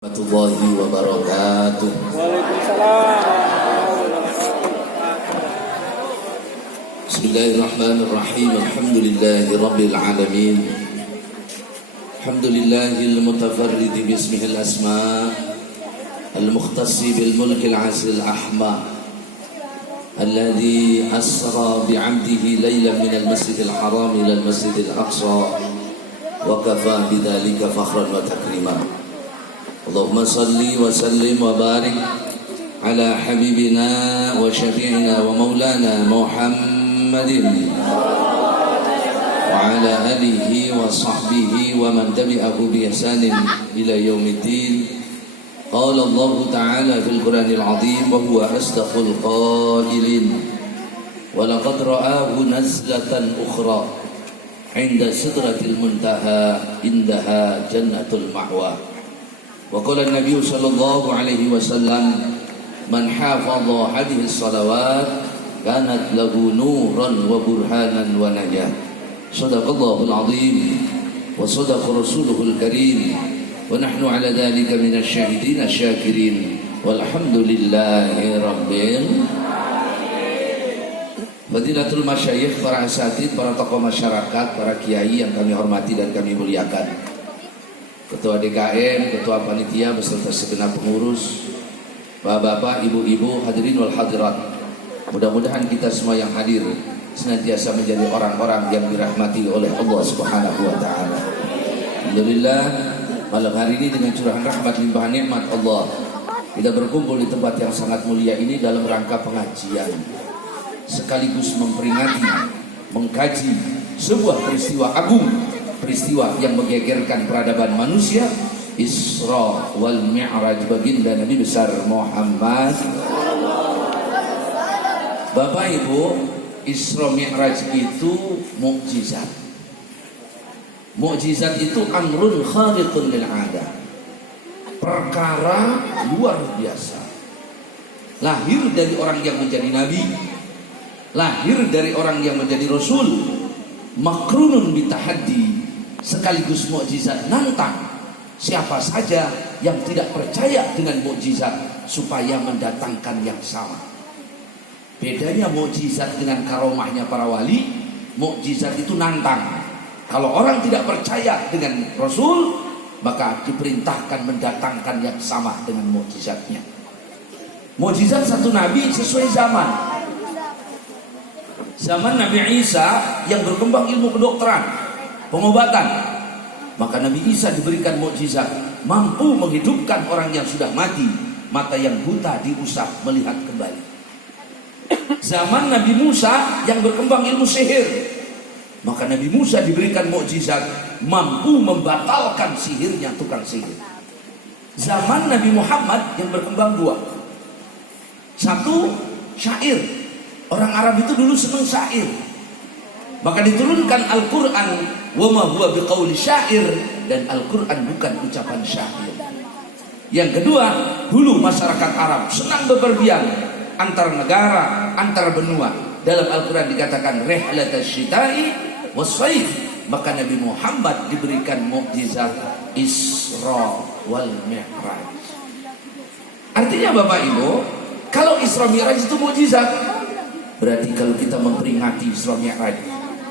Warahmatullahi wabarakatuh. Waalaikumsalam. Bismillahirrahmanirrahim. Alhamdulillahi rabbil alamin. Alhamdulillahil mutafarrid bismihil asma' al-mukhtassi bil mulkil azil ahma alladhi asra bi'abdihi laylan minal masjidil haram ilal masjidil aqsa wa kafa bidzalika fakhran wa takriman. Allahumma salli wa sallim wa barik ala habibina wa syafi'ina wa maulana Muhammadin wa ala alihi wa sahbihi wa man tabi'ahu bi ihsanin ila yaumiddin. Qala Allah ta'ala fil Qur'anil 'azim wa huwa asdaqul qailin wa laqad ra'ahu nazlatan ukhra 'inda sidratil muntaha indaha jannatul ma'wa. وقال النبي صلى الله عليه وسلم من حافظ هذه الصلوات كانت له نورا وبرهانا ونجاة. صدق الله العظيم وصدق رسوله الكريم ونحن على ذلك من الشاهدين الشاكرين والحمد لله رب العالمين. Fadilatul masyayikh, para asatidz, para tokoh masyarakat, para kiai yang kami hormati dan kami muliakan, Ketua DKM, Ketua Panitia beserta segenap pengurus, bapak-bapak, ibu-ibu, hadirin wal hadirat. Mudah-mudahan kita semua yang hadir senantiasa menjadi orang-orang yang dirahmati oleh Allah Subhanahu wa taala. Alhamdulillah, malam hari ini dengan curahan rahmat limpahan nikmat Allah, kita berkumpul di tempat yang sangat mulia ini dalam rangka pengajian sekaligus memperingati, mengkaji sebuah peristiwa agung, peristiwa yang menggegerkan peradaban manusia, Isra wal Mi'raj baginda Nabi besar Muhammad. Bapak Ibu, Isra Mi'raj itu mukjizat. Mukjizat itu amrun khariqun lil 'adah. Perkara luar biasa. Lahir dari orang yang menjadi nabi, lahir dari orang yang menjadi rasul, makrunun bitahaddi, sekaligus mukjizat nantang siapa saja yang tidak percaya dengan mukjizat supaya mendatangkan yang sama. Bedanya mukjizat dengan karomahnya para wali, mukjizat itu nantang. Kalau orang tidak percaya dengan Rasul, maka diperintahkan mendatangkan yang sama dengan mukjizatnya. Mukjizat satu nabi sesuai zaman. Zaman Nabi Isa yang berkembang ilmu kedokteran, pengobatan, maka Nabi Isa diberikan mukjizat, mampu menghidupkan orang yang sudah mati, mata yang buta diusap melihat kembali. Zaman Nabi Musa yang berkembang ilmu sihir, maka Nabi Musa diberikan mukjizat, mampu membatalkan sihirnya tukang sihir. Zaman Nabi Muhammad yang berkembang dua, satu syair, orang Arab itu dulu senang syair, maka diturunkan Al-Quran, wa ma huwa biqauli syair, dan Al-Quran bukan ucapan syair. Yang kedua, dulu masyarakat Arab senang bepergian antar negara, antar benua. Dalam Al-Quran dikatakan rihlatasyita'i was-saif, maka Nabi Muhammad diberikan mukjizat Isra wal Mi'raj. Artinya Bapak Ibu, kalau Isra Mi'raj itu mukjizat, berarti kalau kita memperingati Isra Mi'raj,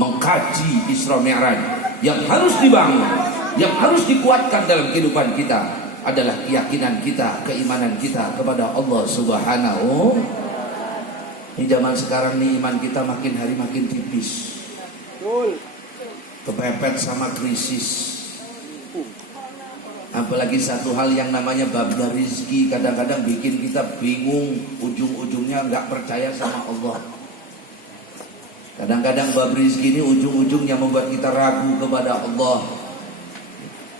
mengkaji Isra Mi'raj, yang harus dibangun, yang harus dikuatkan dalam kehidupan kita adalah keyakinan kita, keimanan kita kepada Allah Subhanahu. Di zaman sekarang nih iman kita makin hari makin tipis, kepepet sama krisis. Apalagi satu hal yang namanya babnya rizki, kadang-kadang bikin kita bingung, ujung-ujungnya nggak percaya sama Allah. Kadang-kadang bab rizki ini ujung-ujungnya membuat kita ragu kepada Allah.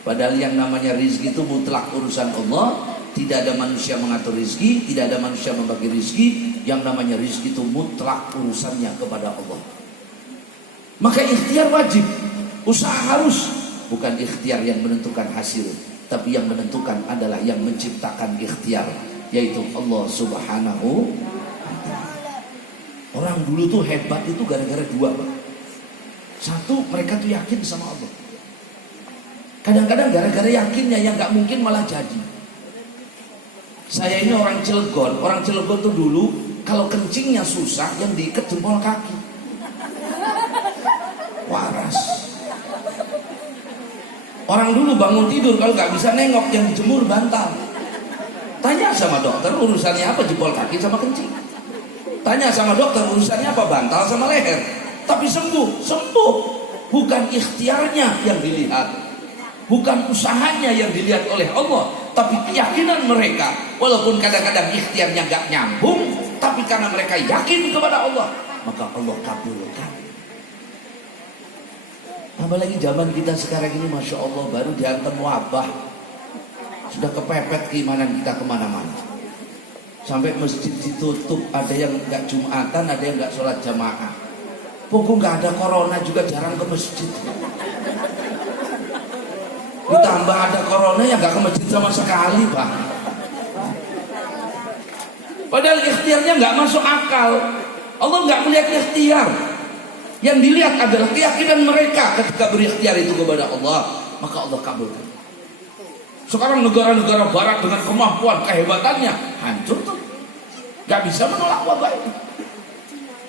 Padahal yang namanya rizki itu mutlak urusan Allah. Tidak ada manusia mengatur rizki, tidak ada manusia membagi rizki. Yang namanya rizki itu mutlak urusannya kepada Allah. Maka ikhtiar wajib, usaha harus. Bukan ikhtiar yang menentukan hasil, tapi yang menentukan adalah yang menciptakan ikhtiar, yaitu Allah Subhanahu. Orang dulu tuh hebat itu gara-gara dua, Pak. Satu, mereka tuh yakin sama Allah. Kadang-kadang gara-gara yakinnya yang gak mungkin malah jadi. Saya ini orang Cilegon. Orang Cilegon tuh dulu kalau kencingnya susah yang diikat jempol kaki. Waras. Orang dulu bangun tidur kalau nggak bisa nengok yang dijemur bantal. Tanya sama dokter urusannya apa jempol kaki sama kencing. Tanya sama dokter urusannya apa bantal sama leher. Tapi sembuh, sembuh. Bukan ikhtiarnya yang dilihat, bukan usahanya yang dilihat oleh Allah, tapi keyakinan mereka. Walaupun kadang-kadang ikhtiarnya nggak nyambung, tapi karena mereka yakin kepada Allah, maka Allah kabulkan. Apalagi zaman kita sekarang ini, masya Allah, baru dihantam wabah, sudah kepepet keimanan kita kemana-mana. Sampai masjid ditutup, ada yang nggak jumatan, ada yang nggak sholat jamaah. Pokoknya nggak ada corona juga jarang ke masjid. Ditambah ada corona yang nggak ke masjid sama sekali, Pak. Padahal ikhtiarnya nggak masuk akal. Allah nggak melihat ikhtiar. Yang dilihat adalah keyakinan mereka ketika berikhtiar itu kepada Allah, maka Allah kabulkan. Sekarang negara-negara barat dengan kemampuan kehebatannya hancur tuh, nggak bisa menolak wabah itu.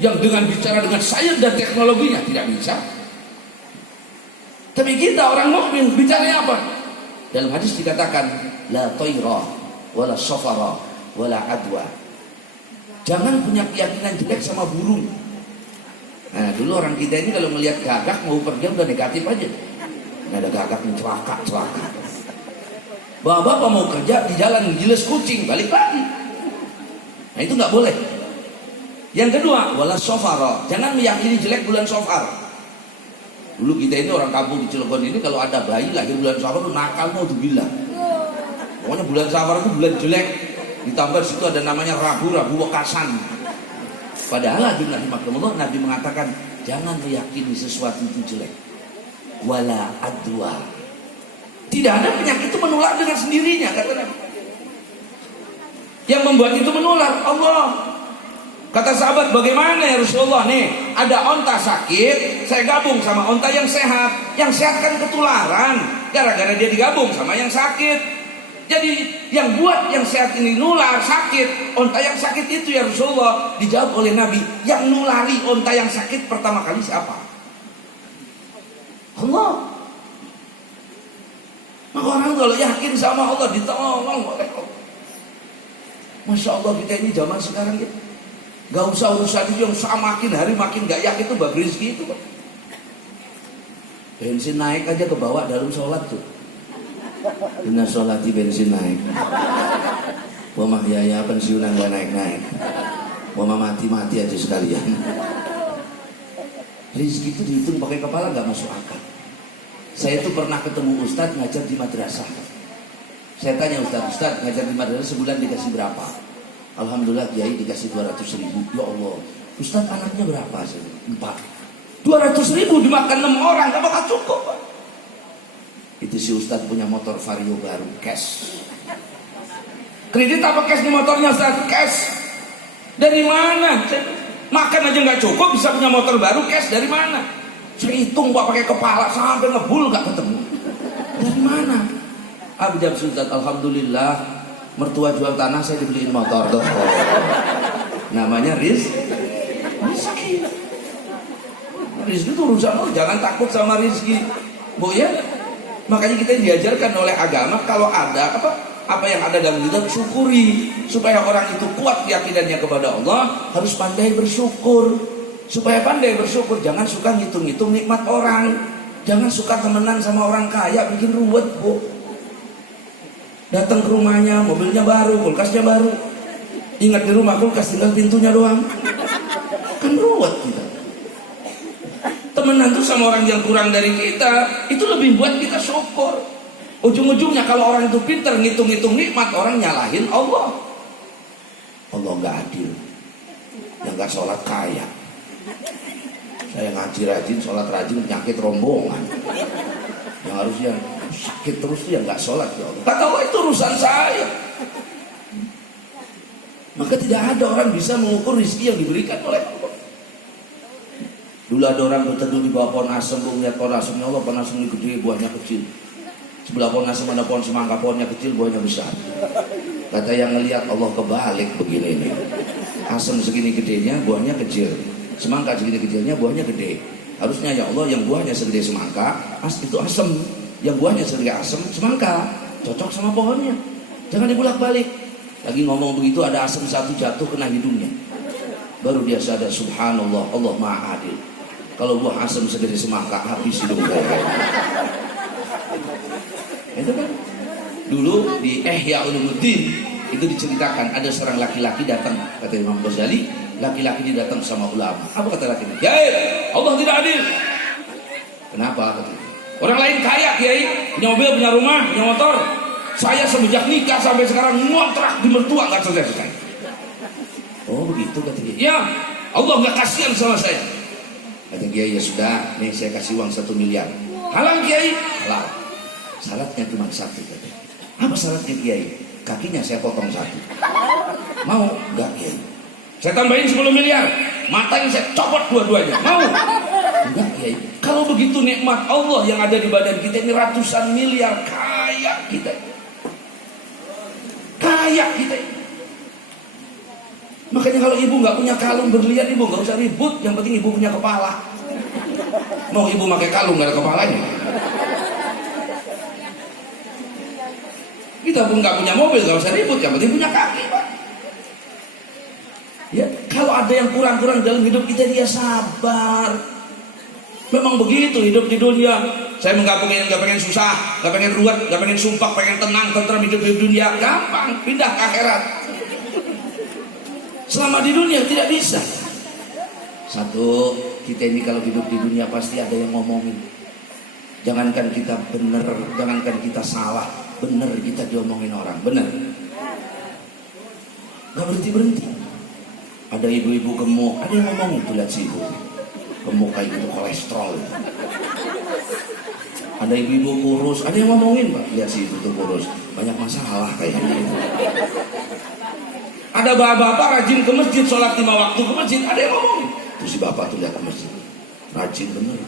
Yang dengan bicara dengan sains dan teknologinya tidak bisa. Tapi kita orang mukmin bicaranya apa? Dalam hadis dikatakan la tayra wala safara wala adwa. Jangan punya keyakinan jelek sama burung. Nah, dulu orang kita ini kalau melihat gagak mau pergi udah negatif aja. Ini ada gagak yang celaka. Bapak mau kerja di jalan giles kucing, balik lagi. Nah, itu nggak boleh. Yang kedua, wala sofaro. Jangan meyakini jelek bulan Sofar. Dulu kita ini orang kampung di Cilegon ini, kalau ada bayi lahir bulan Safar itu nakal mau dibilang. Pokoknya bulan Safar itu bulan jelek. Ditambah situ ada namanya Rabu Wekasan. Padahal Nabi mengatakan jangan meyakini sesuatu itu jelek. Wala adwa. Tidak ada penyakit itu menular dengan sendirinya, kata Nabi. Yang membuat itu menular Allah. Kata sahabat, bagaimana ya Rasulullah, nih ada onta sakit, saya gabung sama onta yang sehat. Yang sehat kan ketularan, gara-gara dia digabung sama yang sakit. Jadi yang buat yang sehat ini nular sakit, onta yang sakit itu ya Rasulullah. Dijawab oleh Nabi, yang nulari onta yang sakit pertama kali siapa? Allah. Maka orang kalau yakin sama Allah ditolong oleh Allah. Masya Allah, kita ini zaman sekarang ya, gak usah urusan itu yang makin hari makin gak yakin itu bab rezeki itu, Pak. Bensin naik aja ke bawah dalam sholat tuh. Inna sholati bensin naik. Wa mahyaya pensiunan gak naik-naik. Wa mati-mati aja sekalian. Rezeki itu dihitung pakai kepala gak masuk akal. Saya tuh pernah ketemu Ustadz ngajar di madrasah. Saya tanya Ustadz ngajar di madrasah sebulan dikasih berapa? Alhamdulillah Kiai dikasih 200.000. Ya Allah, Ustadz anaknya berapa sih? 4. 200.000 dimakan 6 orang, gak bakal cukup, Pak. Itu si Ustadz punya motor Vario baru, cash. Kredit apa cash di motornya Ustadz? Cash. Dari mana? Makan aja gak cukup, bisa punya motor baru, cash dari mana? Saya hitung Pak pakai kepala sampai ngebul gak ketemu. Dari mana? Aku jawab Ustadz, alhamdulillah mertua jual tanah saya dibeliin motor tuh. Namanya rizki. Rizki itu urusan lo, jangan takut sama rizki, Bu ya. Makanya kita diajarkan oleh agama kalau ada apa yang ada dalam hidup syukuri, supaya orang itu kuat keyakinannya kepada Allah, harus pandai bersyukur. Supaya pandai bersyukur, jangan suka ngitung-ngitung nikmat orang. Jangan suka temenan sama orang kaya, bikin ruwet, Bu. Datang ke rumahnya, mobilnya baru, kulkasnya baru. Ingat di rumah kulkas tinggal pintunya doang. Kan ruwet kita. Temenan tuh sama orang yang kurang dari kita, itu lebih buat kita syukur. Ujung-ujungnya kalau orang itu pintar ngitung-ngitung nikmat, orang nyalahin Allah. Allah gak adil. Yang gak sholat kaya. Saya ngaji rajin, sholat rajin, penyakit rombongan. Yang harusnya sakit terus tuh yang gak sholat, ya Allah. Kata Allah, itu urusan saya. Maka tidak ada orang bisa mengukur rezeki yang diberikan oleh Allah. Dulu ada orang berteduh di bawah pohon asem, melihat pohon asemnya, Allah, pohon asem ini gede, buahnya kecil. Sebelah pohon asem ada pohon semangka, pohonnya kecil, buahnya besar. Kata yang ngelihat, Allah kebalik begini nih. Asam segini gedenya, buahnya kecil. Semangka segini kecilnya, buahnya gede. Harusnya ya Allah yang buahnya segede semangka, itu asam. Yang buahnya segede asam, semangka. Cocok sama pohonnya. Jangan dibulak-balik. Lagi ngomong begitu, ada asam satu jatuh kena hidungnya. Baru dia sadar, subhanallah, Allah maha adil. Kalau buah asam segede semangka, habis hidung saya. Itu kan dulu di Ihya Ulumuddin itu diceritakan ada seorang laki-laki datang, kata Imam Ghazali, laki-laki ini datang sama ulama. Apa kata laki-laki? Kiai, Allah tidak adil. Kenapa? Kata dia. Orang lain kaya, Kiai, punya mobil, punya rumah, punya motor. Saya semenjak nikah sampai sekarang ngontrak di mertua nggak selesai. Oh begitu, kata dia. Ya, Allah nggak kasihan sama saya. Kata Kiai, ya sudah, nih saya kasih uang 1 miliar. Halal Kiai? Halal. Syaratnya cuma satu, kata. Apa syaratnya Kiai? Kakinya saya potong 1. Mau? Enggak Kiai. Saya tambahin 10 miliar. Matanya saya copot dua-duanya. Mau? Enggak Kiai. Kalau begitu nikmat Allah yang ada di badan kita ini ratusan miliar, kaya kita. Kaya kita. Makanya kalau ibu nggak punya kalung berlian, ibu nggak usah ribut. Yang penting ibu punya kepala. Mau ibu pakai kalung nggak ada kepalanya? Kita pun nggak punya mobil, nggak usah ribut. Yang penting punya kaki, Pak. Ya, kalau ada yang kurang-kurang dalam hidup kita, dia sabar. Memang begitu hidup di dunia. Saya nggak pengen susah, nggak pengen ruwet, nggak pengen sumpah, pengen tenang, tentram hidup di dunia. Gampang, pindah ke akhirat. Selama di dunia tidak bisa. Satu, kita ini kalau hidup di dunia pasti ada yang ngomongin. Jangankan kita benar, jangankan kita salah, benar kita diomongin orang, benar. Gak berhenti. Ada ibu-ibu gemuk, ada yang ngomongin tuh, lihat si ibu gemuk kayak gitu, kolesterol. Ada ibu-ibu kurus, ada yang ngomongin, Pak, lihat si ibu tuh kurus, banyak masalah kayak gitu. Ada bapak-bapak rajin ke masjid, sholat 5 waktu ke masjid, ada yang ngomongin. Tuh si bapak tuh lihat ke masjid, rajin bener.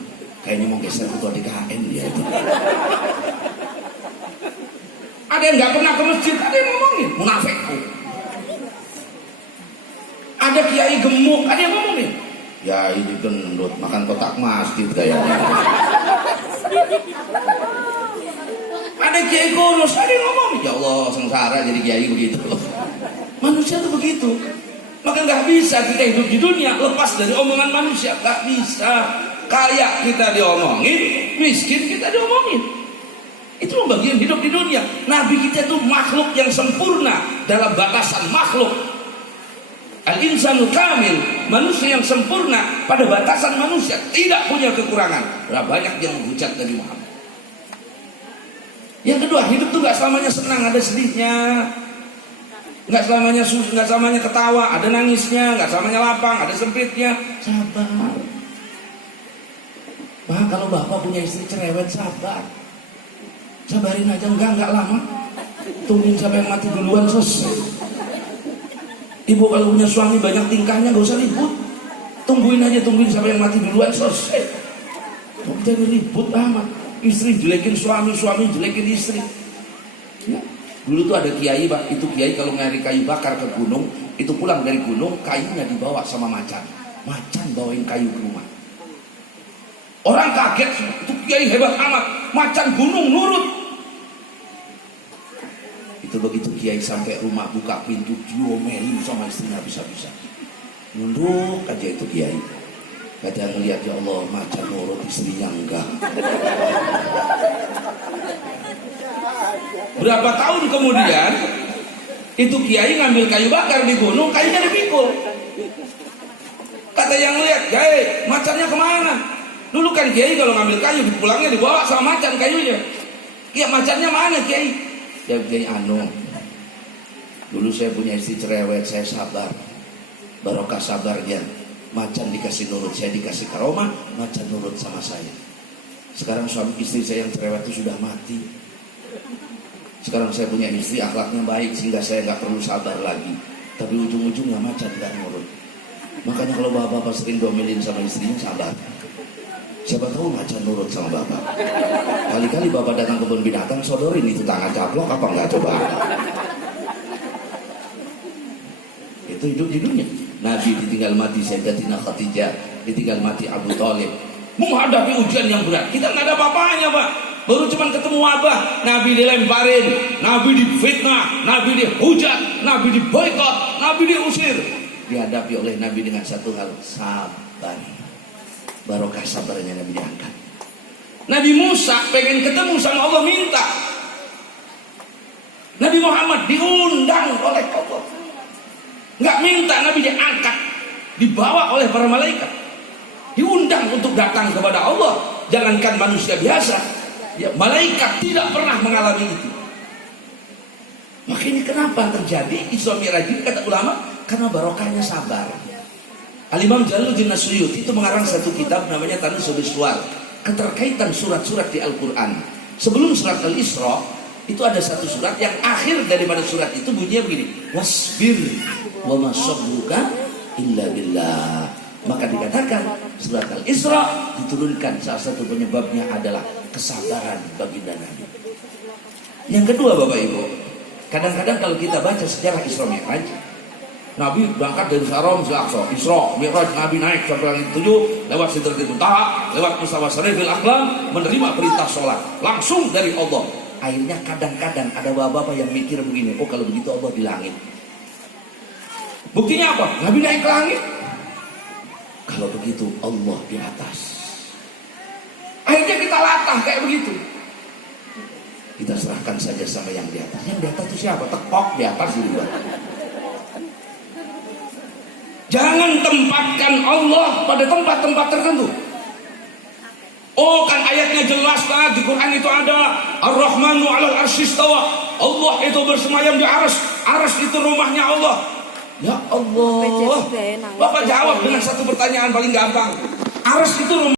Kayaknya mau geser ketua DKM dia itu. Ada yang nggak pernah ke masjid, ada yang ngomongin, munafik. Ada kiai gemuk, ada yang ngomongin, ya ini gendut, makan kotak masjid kayaknya. Ada kiai kurus, ada yang ngomongin, ya Allah sengsara jadi kiai begitu. Manusia tuh begitu. Maka nggak bisa kita hidup di dunia lepas dari omongan manusia, nggak bisa. Kaya kita diomongin, miskin kita diomongin. Itu bagian hidup di dunia. Nabi kita itu makhluk yang sempurna dalam batasan makhluk. Al-insanul kamil, manusia yang sempurna pada batasan manusia, tidak punya kekurangan. Berapa banyak yang menghujat Nabi Muhammad. Yang kedua, hidup itu nggak selamanya senang, ada sedihnya. Nggak selamanya ketawa, ada nangisnya. Nggak selamanya lapang, ada sempitnya. Sabar. Pak, kalau bapak punya istri cerewet, sabar. Sabarin aja, enggak lama. Tungguin siapa yang mati duluan, selesai. Ibu kalau punya suami banyak tingkahnya, gak usah ribut. Tungguin siapa yang mati duluan, selesai. Kok kita ribut amat. Istri jelekin suami, suami jelekin istri. Ya. Dulu tuh ada kiai, Pak. Itu kiai kalau nyari kayu bakar ke gunung, itu pulang dari gunung, kayunya dibawa sama macan. Macan bawain kayu ke rumah. Orang kaget, itu kiai hebat amat, macan gunung nurut. Itu begitu kiai sampai rumah, buka pintu, diomelin sama istrinya bisa-bisa. Nunduk aja itu kiai. Kadang ngeliat, ya Allah, macan nurut, istrinya enggak. Berapa tahun kemudian, itu kiai ngambil kayu bakar di gunung, kayunya dipikul. Kata yang lihat, kiai, macannya kemana? Dulu kan kiai kalau ngambil kayu pulangnya dibawa sama macan kayunya. Iya, macannya mana kiai? Ya kiai dulu saya punya istri cerewet, saya sabar. Barokah sabarnya, macan dikasih nurut, saya dikasih karomah, macan nurut sama saya. Sekarang suami istri saya yang cerewet itu sudah mati. Sekarang saya punya istri akhlaknya baik sehingga saya nggak perlu sabar lagi. Tapi ujung-ujungnya macan nggak nurut. Makanya kalau bapak-bapak sering domelin sama istrinya, sabar. Siapa tahu macan nurut sama bapak. Kali-kali bapak datang ke kebun binatang, sodorin itu tangan caplok apa enggak coba. waktu hidup di dunia. Nabi ditinggal mati Sayyidatina Khadijah, ditinggal mati Abu Thalib, menghadapi ujian yang berat. Kita nggak ada apa-apanya, Pak. Baru cuman ketemu Abah, Nabi dilemparin, Nabi difitnah, Nabi dihujat, Nabi diboikot, Nabi diusir. Dihadapi oleh Nabi dengan satu hal, sabar. Barokah sabarnya Nabi diangkat. Nabi Musa pengen ketemu sama Allah, minta. Nabi Muhammad diundang oleh Allah, nggak minta, Nabi diangkat, dibawa oleh para malaikat, diundang untuk datang kepada Allah. Jangankan manusia biasa, ya, malaikat tidak pernah mengalami itu. Makanya kenapa terjadi Isra Mi'raj ini, kata ulama, karena barokahnya sabar. Al-Imam Jalaluddin As-Suyuti itu mengarang satu kitab namanya Tanazulus Suwar, keterkaitan surat-surat di Al-Quran. Sebelum surat Al-Isra itu ada satu surat yang akhir daripada surat itu bunyinya begini, wasbir wa ma sabruka illa billah. Maka dikatakan surat Al-Isra diturunkan, salah satu penyebabnya adalah kesabaran baginda Nabi. Yang kedua, Bapak Ibu, kadang-kadang kalau kita baca sejarah Isra Mi'raj, Nabi berangkat dari Sarom Aqsa, Isra Mi'raj, Nabi naik sampai langit 7, lewat Sidratul Muntaha, lewat Mustawa Syarifil Aqlam, menerima perintah sholat langsung dari Allah. Akhirnya kadang-kadang ada bapak-bapak yang mikir begini, oh kalau begitu Allah di langit. Buktinya apa? Nabi naik ke langit. Kalau begitu Allah di atas. Akhirnya kita latah kayak begitu. Kita serahkan saja sama yang di atas. Yang di atas itu siapa? Tekok di atas itu. Jangan tempatkan Allah pada tempat-tempat tertentu. Oh, kan ayatnya jelas lah, di Quran itu ada Ar-Rahmanu 'alal 'arsy istawa. Allah itu bersemayam di arsy. Arsy itu rumahnya Allah. Ya Allah. Bapak jawab dengan satu pertanyaan paling gampang. Arsy itu rumah